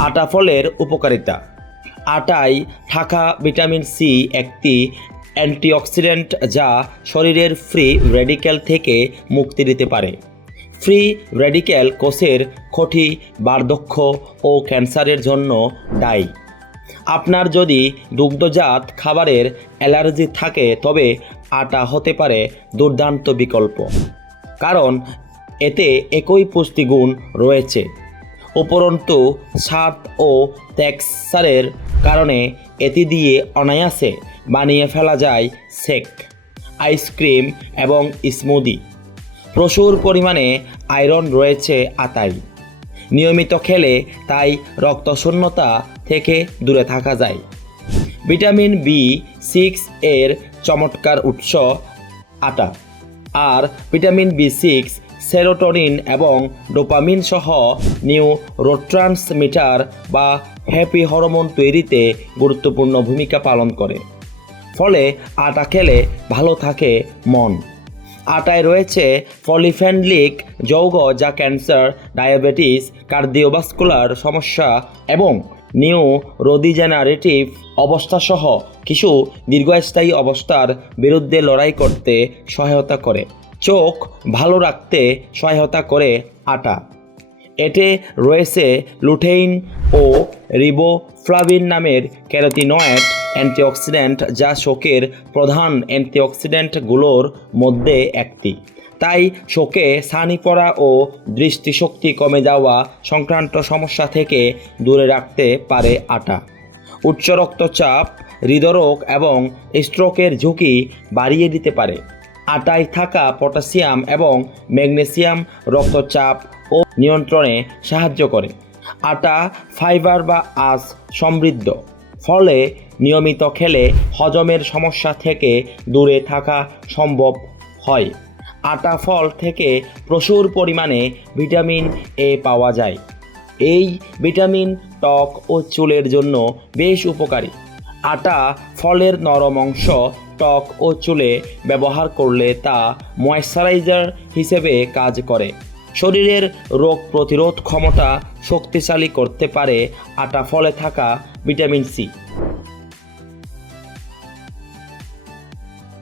আটা ফলের উপকারিতা। আটায় থাকা ভিটামিন সি একটি অ্যান্টিঅক্সিডেন্ট যা শরীরের ফ্রি রেডিক্যাল থেকে মুক্তি দিতে পারে। ফ্রি রেডিক্যাল কোষের ক্ষতি, বার্ধক্য ও ক্যান্সারের জন্য দায়ী। আপনার যদি দুগ্ধজাত খাবারের অ্যালার্জি থাকে, তবে আটা হতে পারে দুর্দান্ত বিকল্প। কারণ এতে একই পুষ্টিগুণ রয়েছে। উপরন্তু স্বাদ ও টেক্সচারের কারণে এটি দিয়ে অনায়াসে বানিয়ে ফেলা যায় শেক, আইসক্রিম এবং স্মুদি। প্রচুর পরিমাণে আয়রন রয়েছে আটায় নিয়মিত খেলে তাই রক্তশূন্যতা থেকে দূরে থাকা যায়। ভিটামিন বি সিক্স এর চমৎকার উৎস আটা। আর ভিটামিন বি সিক্স সেরোটোনিন এবং ডোপামিন সহ নিউরোট্রান্সমিটার বা হ্যাপি হরমোন তৈরিতে গুরুত্বপূর্ণ ভূমিকা পালন করে। ফলে আটা খেলে ভালো থাকে মন। আটায় রয়েছে পলিফেনলিক যৌগ যা ক্যান্সার, ডায়াবেটিস, কার্ডিওভাস্কুলার সমস্যা এবং নিউরোডিজেনারেটিভ অবস্থাসহ কিছু দীর্ঘস্থায়ী অবস্থার বিরুদ্ধে লড়াই করতে সহায়তা করে। চোখ ভালো রাখতে সহায়তা করে আটা। এতে রয়েছে লুটেইন ও রিবোফ্লাভিন নামের ক্যারোটিনয়েড অ্যান্টিঅক্সিডেন্ট যা শোকের প্রধান অ্যান্টিঅক্সিডেন্টগুলোর মধ্যে একটি। তাই শোকে ছানি পড়া ও দৃষ্টিশক্তি কমে যাওয়া সংক্রান্ত সমস্যা থেকে দূরে রাখতে পারে আটা। উচ্চ রক্তচাপ, হৃদরোগ এবং স্ট্রোকের ঝুঁকি বাড়িয়ে দিতে পারে। আটায় থাকা পটাশিয়াম এবং ম্যাগনেসিয়াম রক্তচাপ ও নিয়ন্ত্রণে সাহায্য করে। আটা, ফাইবার বা আঁশ সমৃদ্ধ। ফলে নিয়মিত খেলে হজমের সমস্যা থেকে দূরে থাকা সম্ভব হয়। আটা ফল থেকে প্রচুর পরিমাণে ভিটামিন এ পাওয়া যায়। এই ভিটামিন, ত্বক ও চুলের জন্য বেশ উপকারী। আটা ফলের নরম অংশ ত্বক ও চুলে ব্যবহার করলে তা ময়শ্চারাইজার হিসেবে কাজ করে। শরীরের রোগ প্রতিরোধ ক্ষমতা শক্তিশালী করতে পারে, আটা ফলে থাকা ভিটামিন সি।